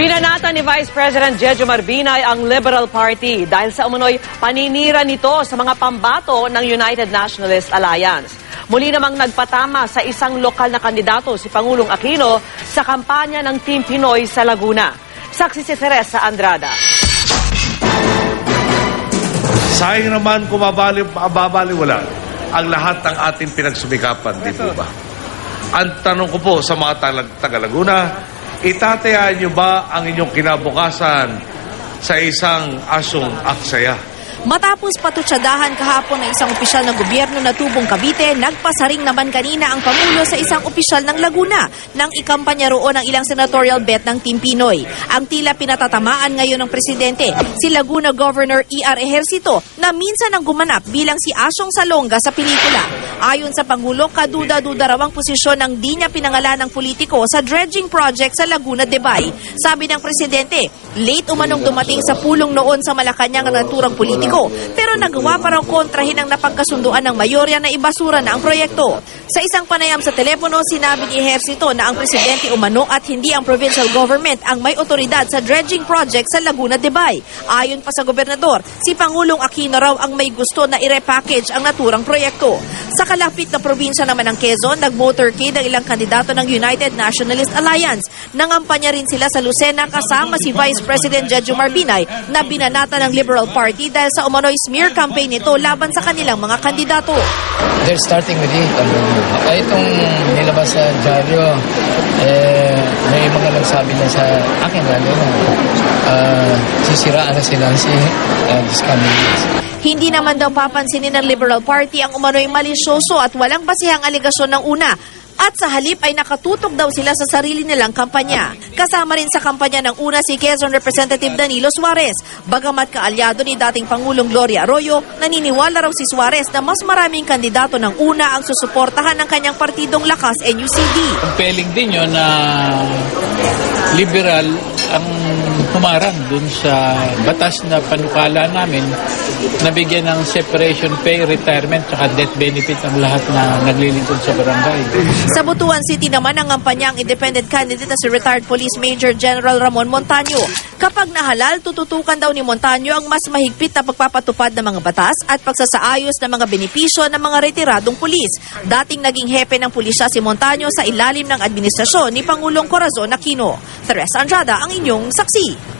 Binanata ni Vice President Jejomar Binay ang Liberal Party dahil sa umunoy paninira nito sa mga pambato ng United Nationalist Alliance. Muli namang nagpatama sa isang lokal na kandidato si Pangulong Aquino sa kampanya ng Team Pinoy sa Laguna. Saksi si Teresa Andrada. Sayang naman kung babaliwala ang lahat ng ating pinagsumikapan, di po ba? Ang tanong ko po sa mga taga-Laguna, itatayaan niyo ba ang inyong kinabukasan sa isang asong aksaya? Matapos patutsadahan kahapon ng isang opisyal ng gobyerno na tubong Cavite, nagpasaring naman kanina ang Pangulo sa isang opisyal ng Laguna nang ikampanya roon ang ilang senatorial bet ng Team Pinoy. Ang tila pinatatamaan ngayon ng presidente, si Laguna Governor E.R. Ejercito na minsan ang gumanap bilang si Asyong Salonga sa pelikula. Ayon sa Pangulo, kaduda-duda raw ang posisyon ng di niya pinangalan ng politiko sa dredging project sa Laguna de Bay. Sabi ng presidente, late umanong dumating sa pulong noon sa Malacanang ang naturang politiko, pero nagawa pa raw kontrahin ang napagkasunduan ng mayorya na ibasura na ang proyekto. Sa isang panayam sa telepono, sinabi ni Ejercito na ang presidente umano at hindi ang provincial government ang may otoridad sa dredging project sa Laguna de Bay. Ayon pa sa gobernador, si Pangulong Aquino raw ang may gusto na i-repackage ang naturang proyekto. Sa kalapit na probinsya naman ng Quezon, nag-motorcade ang ilang kandidato ng United Nationalist Alliance. Nangampanya rin sila sa Lucena kasama si Vice President Jejomar Binay na binanata ng Liberal Party dahil sa umano'y smear campaign nito laban sa kanilang mga kandidato. They're starting with it. Itong nilabas sa dyaryo, may mga nagsabi na sa akin lalo na sisiraan na sila si Discamillas. Hindi naman daw papansinin ng Liberal Party ang umano'y malisyoso at walang basihang aligasyon ng una. At sa halip ay nakatutok daw sila sa sarili nilang kampanya. Kasama rin sa kampanya ng una si Quezon Representative Danilo Suarez. Bagamat kaalyado ni dating Pangulong Gloria Arroyo, naniniwala raw si Suarez na mas maraming kandidato ng una ang susuportahan ng kanyang partidong Lakas NUCD. Compelling din yun na liberal ang humarang dun sa batas na panukala namin na bigyan ng separation pay, retirement, at death benefit ang lahat na naglilingkod sa barangay. Sa Butuan City naman ang kampanya ang independent candidate na si retired Police Major General Ramon Montaño. Kapag nahalal, tututukan daw ni Montaño ang mas mahigpit na pagpapatupad ng mga batas at pagsasaayos ng mga benepisyo ng mga retiradong pulis. Dating naging hepe ng pulisya si Montaño sa ilalim ng administrasyon ni Pangulong Corazon Aquino. Teresa Andrada ang inyong saksi.